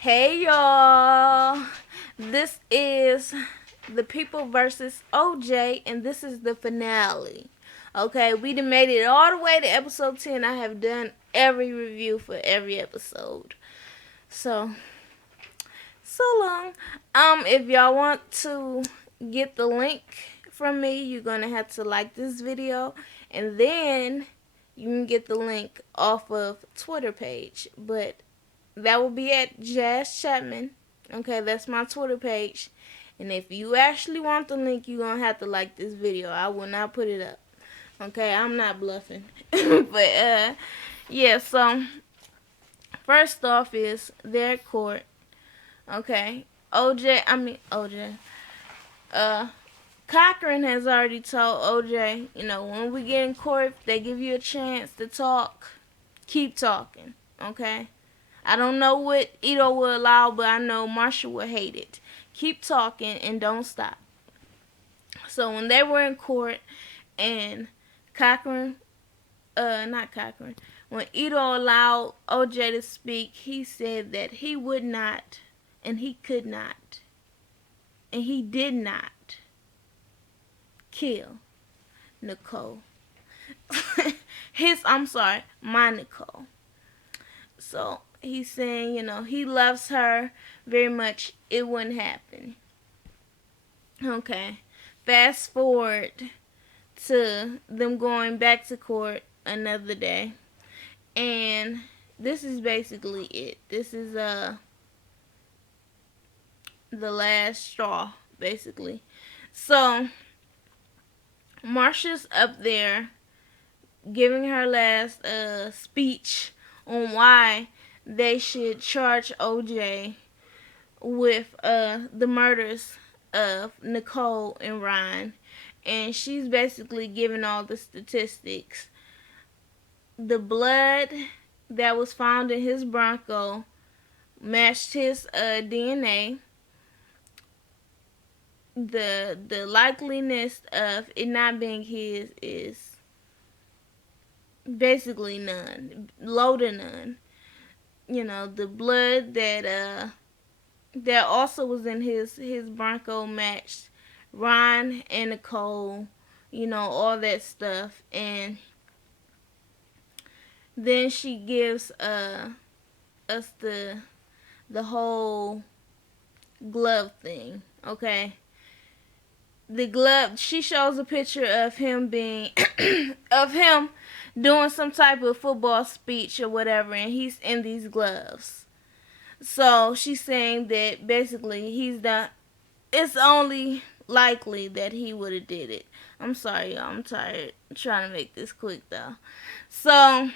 Hey y'all, this is the People versus OJ, and this is the finale. Okay, we done made it all the way to episode 10. I have done every review for every episode. So, so long. If y'all want to get the link from me, you're gonna have to like this video, and then you can get the link off of Twitter page. But that will be at Jazz Chapman. Okay, that's my Twitter page. And if you actually want the link, you're going to have to like this video. I will not put it up. Okay, I'm not bluffing. But, yeah, so first off is their court. Okay, OJ. Uh, Cochran has already told OJ, when we get in court, if they give you a chance to talk, keep talking. Okay? I don't know what Ito will allow, but I know Marsha will hate it. Keep talking and don't stop. So when they were in court and Cochran, not Cochran, when Ito allowed OJ to speak, he said that he would not, and he could not, and he did not kill Nicole. My Nicole. So he's saying, he loves her very much. It wouldn't happen. Okay. Fast forward to them going back to court another day. And this is basically it. This is the last straw, basically. So Marsha's up there giving her last speech on why they should charge OJ with the murders of Nicole and Ryan. And she's basically giving all the statistics. The blood that was found in his Bronco matched his DNA. The likeliness of it not being his is basically none, low to none. The blood that also was in his Bronco matched Ron and Nicole, all that stuff. And then she gives us the whole glove thing. Okay, the glove. She shows a picture of him being of him doing some type of football speech or whatever, and he's in these gloves. So she's saying that basically it's only likely that he would have did it. I'm sorry, y'all. I'm tired. I'm trying to make this quick though. So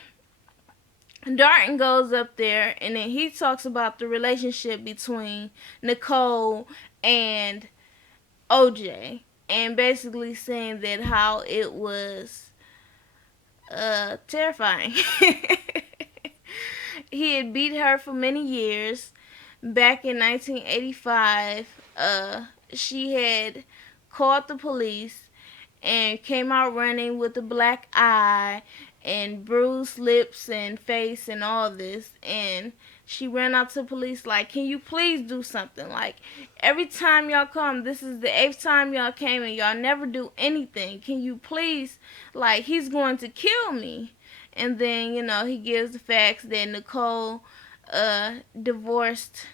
Darton goes up there and then he talks about the relationship between Nicole and OJ, and basically saying that how it was terrifying. He had beat her for many years. Back in 1985, she had called the police and came out running with a black eye and bruised lips and face and all this. And she ran out to police like, can you please do something? Like, every time y'all come, this is the 8th time y'all came and y'all never do anything. Can you please, like, he's going to kill me. And then, he gives the facts that Nicole divorced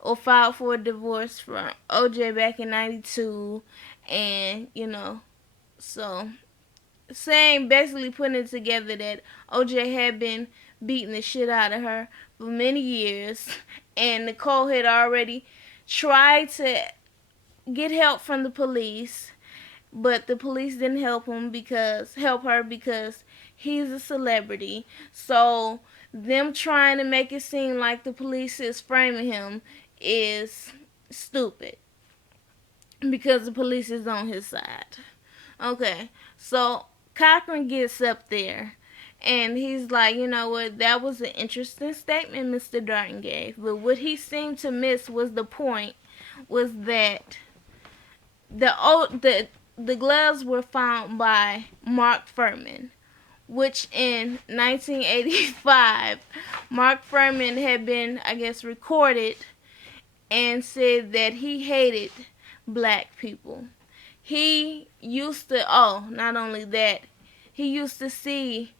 or filed for a divorce from OJ back in 92. And, so saying, basically putting it together that OJ had been beating the shit out of her for many years, and Nicole had already tried to get help from the police, but the police didn't help her because he's a celebrity. So them trying to make it seem like the police is framing him is stupid because the police is on his side. Okay, so Cochran gets up there and he's like, you know what, that was an interesting statement Mr. Darton gave. But what he seemed to miss was the point was that the gloves were found by Mark Furman, which in 1985, Mark Furman had been, I guess, recorded and said that he hated black people. He used to, not only that, he used to see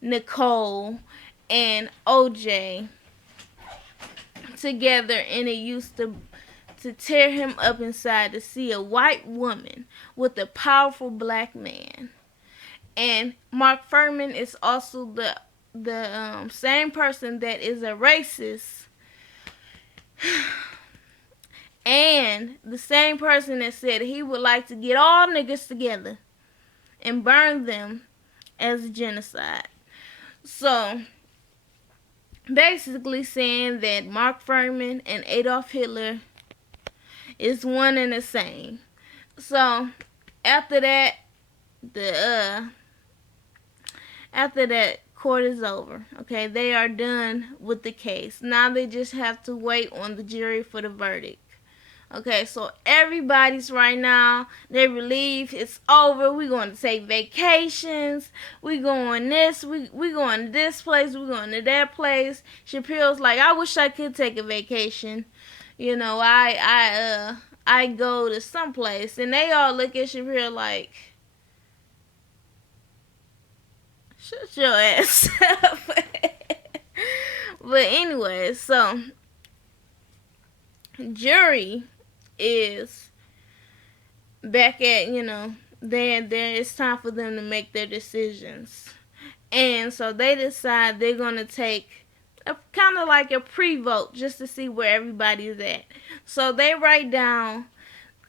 Nicole and OJ together, and it used to tear him up inside to see a white woman with a powerful black man. And Mark Furman is also the same person that is a racist, and the same person that said he would like to get all niggas together and burn them as a genocide. So basically saying that Mark Furman and Adolf Hitler is one and the same. So after that, the after that, court is over. Okay, they are done with the case. Now they just have to wait on the jury for the verdict. Okay, so everybody's right now, they're relieved. It's over. We're going to take vacations. We going this. We going to this place. We going to that place. Shapiro's like, I wish I could take a vacation. You know, I go to some place, and they all look at Shapiro like, shut your ass up. But anyway, so jury is back at, there it's time for them to make their decisions. And so they decide they're going to take a kind of like a pre-vote just to see where everybody is at. So they write down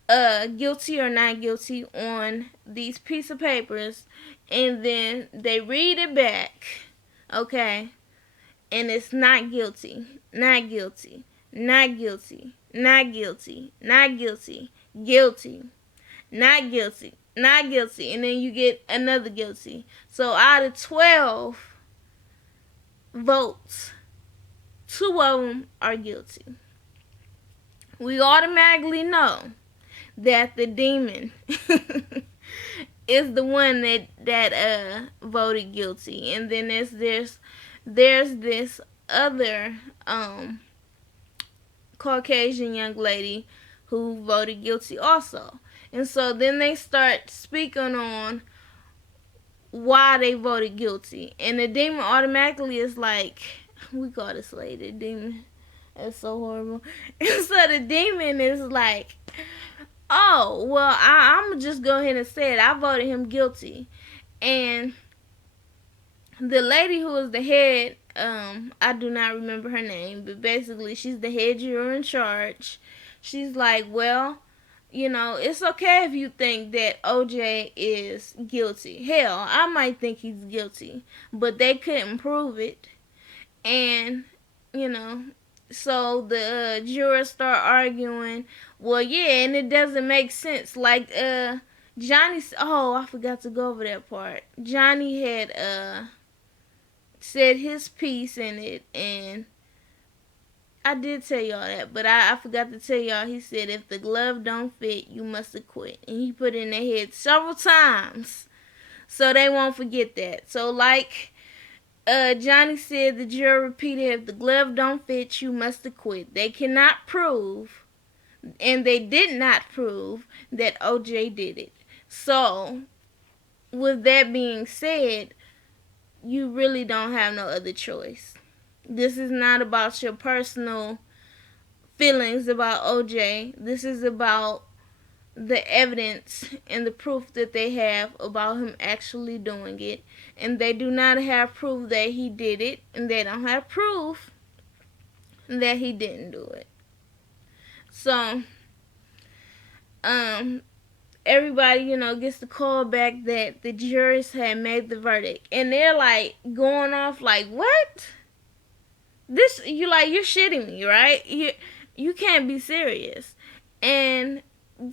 guilty or not guilty on these piece of papers, and then they read it back. Okay? And it's not guilty, not guilty, not guilty, not guilty, not guilty, guilty, not guilty, not guilty, and then you get another guilty. So out of 12 votes, 2 of them are guilty. We automatically know that the demon is the one that voted guilty, and then there's this other Caucasian young lady who voted guilty also. And so then they start speaking on why they voted guilty. And the demon automatically is like, we call this lady the demon. That's so horrible. And so the demon is like, oh, well, I'm going to just go ahead and say it. I voted him guilty. And the lady who is the head, I do not remember her name, but basically she's the head juror in charge. She's like, well, it's okay if you think that OJ is guilty. Hell, I might think he's guilty, but they couldn't prove it. And, so the jurors start arguing. Well, yeah, and it doesn't make sense. Like, Johnny, I forgot to go over that part. Johnny had, said his piece in it, and I did tell y'all that, but I forgot to tell y'all, he said, if the glove don't fit, you must have quit. And he put it in their head several times, so they won't forget that. So like Johnny said, the juror repeated, if the glove don't fit, you must have quit. They cannot prove, and they did not prove, that OJ did it. So, with that being said, you really don't have no other choice. This is not about your personal feelings about OJ. This is about the evidence and the proof that they have about him actually doing it. And they do not have proof that he did it. And they don't have proof that he didn't do it. So, everybody, gets the call back that the jurors had made the verdict. And they're like going off like, what? You're shitting me, right? You can't be serious. And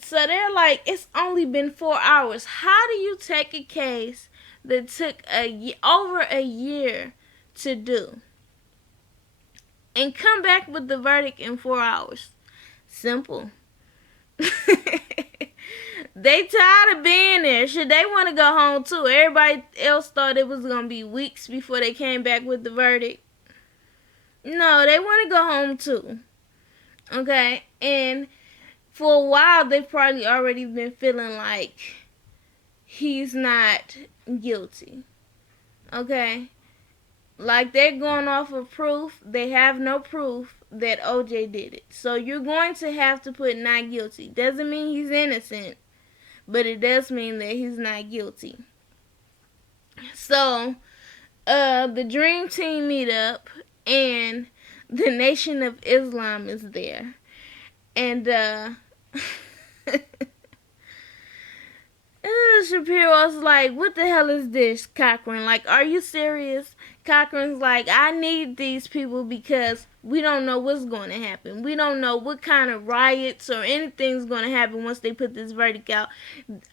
so they're like, it's only been 4 hours. How do you take a case that took over a year to do and come back with the verdict in 4 hours? Simple. They tired of being there. Should they want to go home too? Everybody else thought it was gonna be weeks before they came back with the verdict. No, they want to go home too. Okay, and for a while they've probably already been feeling like he's not guilty. Okay, like they're going off of proof. They have no proof that OJ did it. So you're going to have to put not guilty. Doesn't mean he's innocent, but it does mean that he's not guilty. So, the Dream Team meet up, and the Nation of Islam is there, and Shapiro's like, "What the hell is this, Cochran? Like, are you serious?" Cochran's like, "I need these people because we don't know what's going to happen. We don't know what kind of riots or anything's going to happen once they put this verdict out.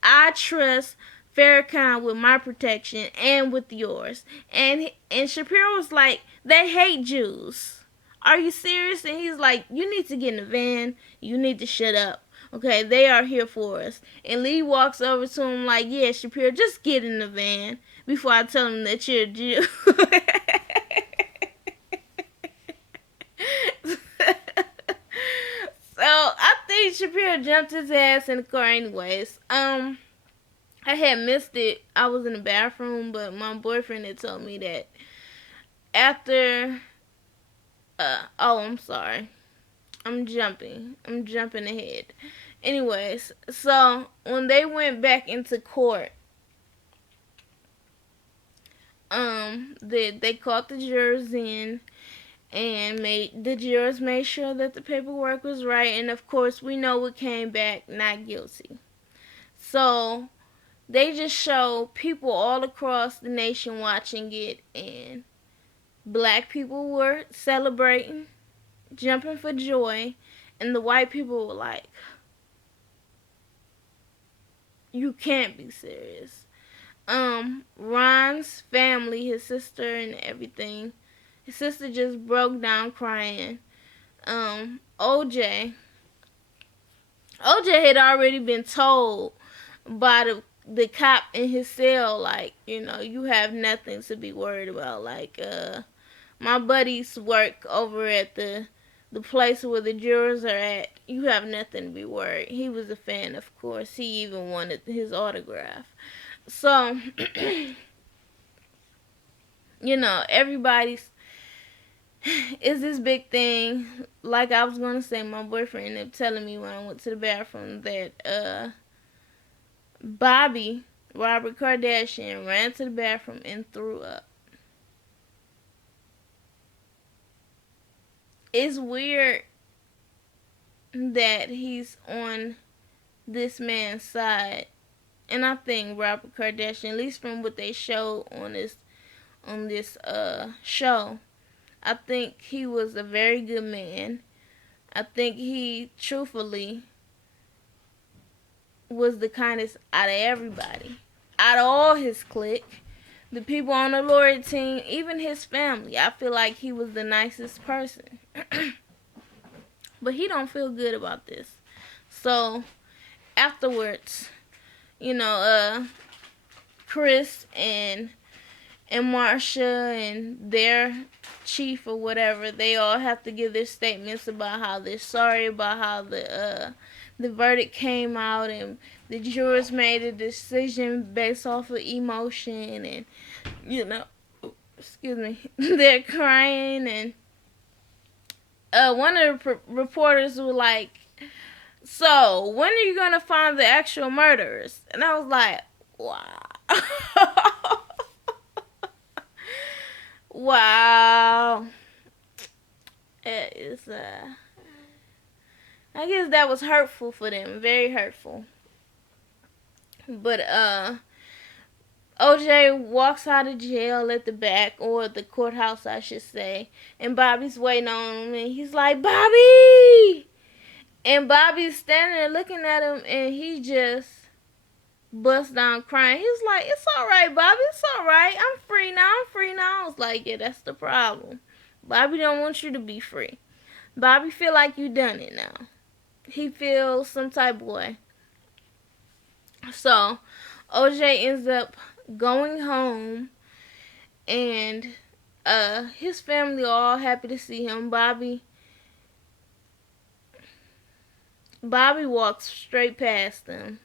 I trust Farrakhan with my protection and with yours." And Shapiro was like, "They hate Jews. Are you serious?" And he's like, "You need to get in the van. You need to shut up. Okay, they are here for us." And Lee walks over to him like, "Yeah, Shapiro, just get in the van before I tell him that you're a Jew." So I think Shapiro jumped his ass in the car anyways. I had missed it. I was in the bathroom, but my boyfriend had told me that after oh, I'm sorry. I'm jumping ahead. Anyways, so when they went back into court, they called the jurors in and made sure that the paperwork was right, and of course we know what came back, not guilty. So they just show people all across the nation watching it, and black people were celebrating, jumping for joy, and the white people were like, "You can't be serious." Ron's family, his sister and everything, his sister just broke down crying. OJ had already been told by the cop in his cell, like, you have nothing to be worried about. Like, my buddies work over at the place where the jurors are at. You have nothing to be worried. He was a fan, of course. He even wanted his autograph. So, everybody's is this big thing. Like I was gonna say, my boyfriend ended up telling me when I went to the bathroom that Bobby, Robert Kardashian, ran to the bathroom and threw up. It's weird that he's on this man's side, and I think Robert Kardashian, at least from what they showed on this show, I think he was a very good man. I think he truthfully was the kindest out of everybody, out of all his clique, the people on the lawyer team, even his family. I feel like he was the nicest person. But he don't feel good about this. So afterwards, Chris and Marsha and their chief or whatever, they all have to give their statements about how they're sorry about how the verdict came out, and the jurors made a decision based off of emotion, and excuse me, they're crying, and one of the reporters was like, "So when are you gonna find the actual murderers?" And I was like, wow. Wow. It is I guess that was hurtful for them, very hurtful. But OJ walks out of jail at the back, or the courthouse I should say, and Bobby's waiting on him, and he's like, "Bobby!" And Bobby's standing there looking at him, and he just busts down crying. He's like, "It's alright, Bobby, it's alright. I'm free now, I was like, "Yeah, that's the problem. Bobby don't want you to be free. Bobby feel like you done it now." He feels some type of way. So OJ ends up going home, and his family are all happy to see him. Bobby walks straight past them.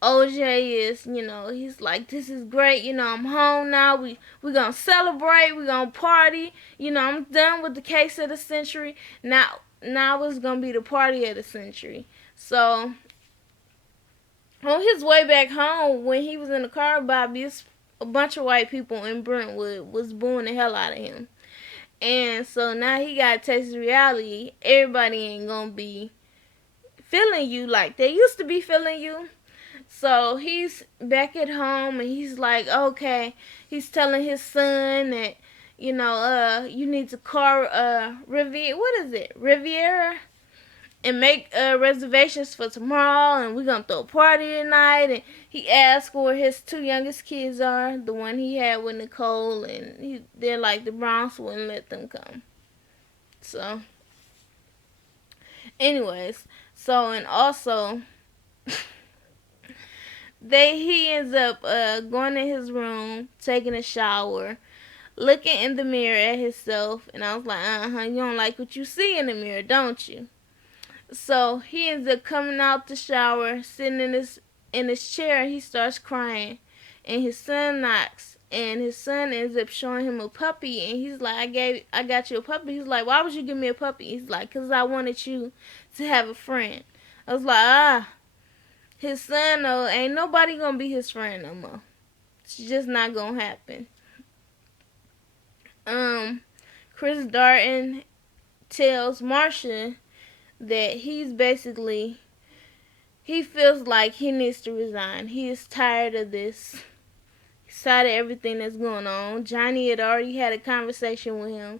OJ is, he's like, this is great. I'm home now. We gonna celebrate. We gonna party. I'm done with the case of the century. Now it's gonna be the party of the century. So on his way back home, when he was in the car, Bobby, a bunch of white people in Brentwood was booing the hell out of him. And so now he got to taste reality. Everybody ain't gonna be feeling you like they used to be feeling you. So he's back at home, and he's like, okay, he's telling his son that, you need to call Riviera, and make reservations for tomorrow, and we're gonna throw a party tonight. And he asked where his two youngest kids are, the one he had with Nicole, and they're like, the Bronx wouldn't let them come. So anyways, and also he ends up going in his room, taking a shower, looking in the mirror at himself, and I was like, you don't like what you see in the mirror, don't you? So he ends up coming out the shower, sitting in his chair, and he starts crying. And his son knocks, and his son ends up showing him a puppy, and he's like, I got you a puppy. He's like, why would you give me a puppy? He's like, 'cause I wanted you to have a friend. I was like, his son, though, ain't nobody gonna be his friend no more. It's just not gonna happen. Chris Darden tells Marsha that he feels like he needs to resign. He is tired of this. He's tired of everything that's going on. Johnny had already had a conversation with him.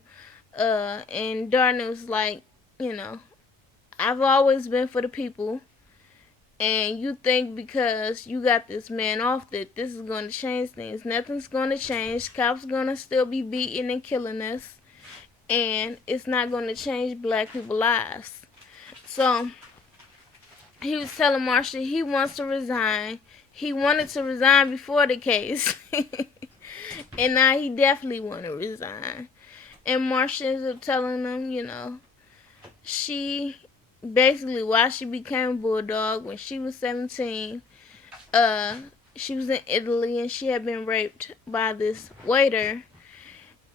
And Darden was like, I've always been for the people. And you think because you got this man off that this is going to change things. Nothing's going to change. Cops going to still be beating and killing us. And it's not going to change black people's lives. So he was telling Marsha he wants to resign. He wanted to resign before the case. And now he definitely want to resign. And Marsha ends up telling him, she basically, why she became a bulldog when she was 17. She was in Italy, and she had been raped by this waiter.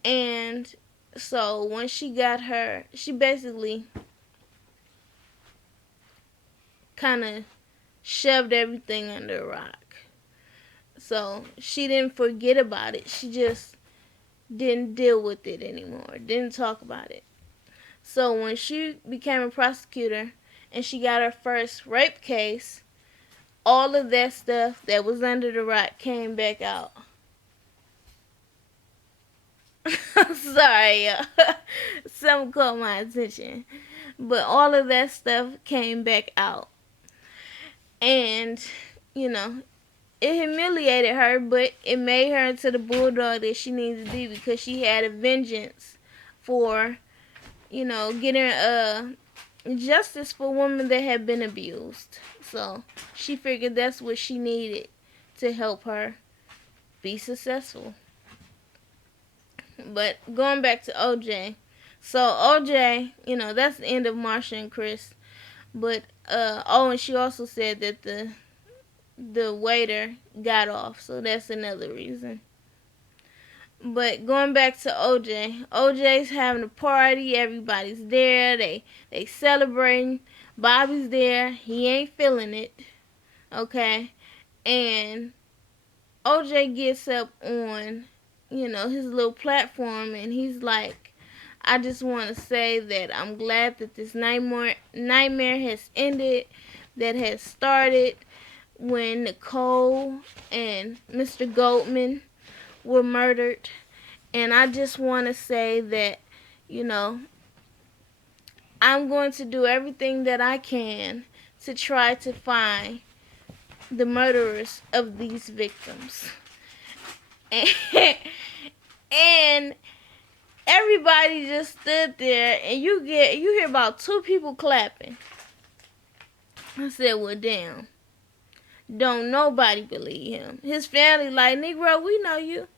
And so when she got her, she basically kind of shoved everything under a rock. So she didn't forget about it. She just didn't deal with it anymore. Didn't talk about it. So when she became a prosecutor and she got her first rape case, all of that stuff that was under the rock came back out. Sorry, something caught my attention. But all of that stuff came back out. And, it humiliated her, but it made her into the bulldog that she needs to be, because she had a vengeance for, getting justice for women that had been abused. So she figured that's what she needed to help her be successful. But going back to OJ. So OJ, that's the end of Marsha and Chris. But and she also said that the waiter got off, so that's another reason. But going back to OJ's having a party. Everybody's there. They celebrating. Bobby's there. He ain't feeling it. Okay, and OJ gets up on his little platform, and he's like, I just want to say that I'm glad that this nightmare has ended, that has started when Nicole and Mr. Goldman were murdered. And I just want to say that, I'm going to do everything that I can to try to find the murderers of these victims. And everybody just stood there, and you hear about 2 people clapping. I said, well, damn. Don't nobody believe him. His family like, Negro, we know you.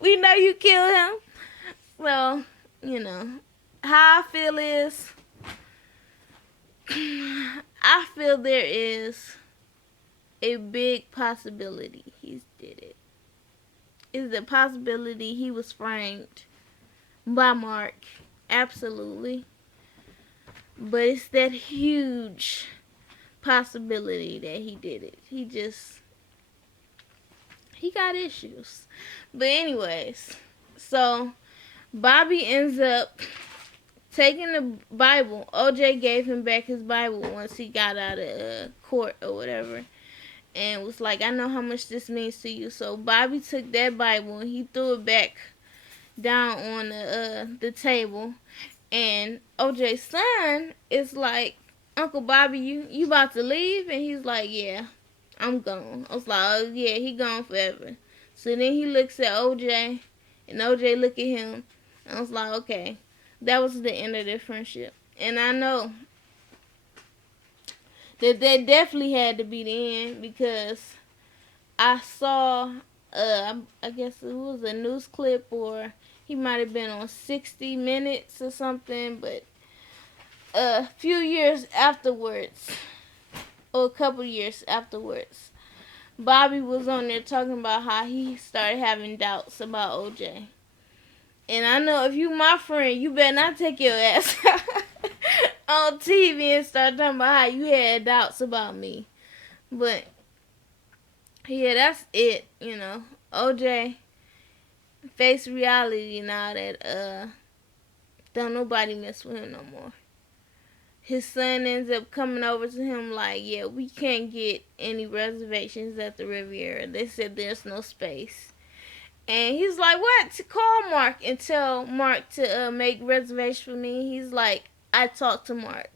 We know you killed him. Well, you know, how I feel is, I feel there is a big possibility he did it. Is a possibility he was framed by Mark. Absolutely. But it's that huge possibility that he did it. He got issues. But anyways, so Bobby ends up taking the Bible. OJ gave him back his Bible once he got out of court or whatever, and was like, I know how much this means to you. So Bobby took that Bible and he threw it back down on the table. And OJ's son is like, Uncle Bobby, you about to leave? And he's like, yeah, I'm gone. I was like, oh yeah, he gone forever. So then he looks at OJ, and OJ look at him. And I was like, okay, that was the end of their friendship. And I know that definitely had to be the end, because I saw, I guess it was a news clip, or he might have been on 60 Minutes or something, but a few years afterwards, or a couple years afterwards, Bobby was on there talking about how he started having doubts about OJ. And I know if you my friend, you better not take your ass on TV and start talking about how you had doubts about me. But yeah, that's it. You know, OJ face reality now that don't nobody mess with him no more. His son ends up coming over to him like, yeah, we can't get any reservations at the Riviera. They said there's no space. And he's like, what? To call Mark and tell Mark to make reservations for me. He's like, I talked to Mark.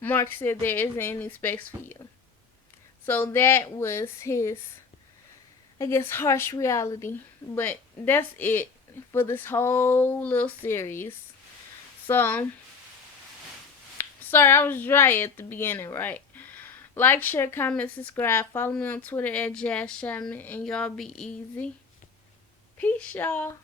Mark said there isn't any space for you. So that was his, I guess, harsh reality. But that's it for this whole little series. So, sorry, I was dry at the beginning, right? Like, share, comment, subscribe. Follow me on Twitter at Jazz Chapman. And y'all be easy. Peace, y'all.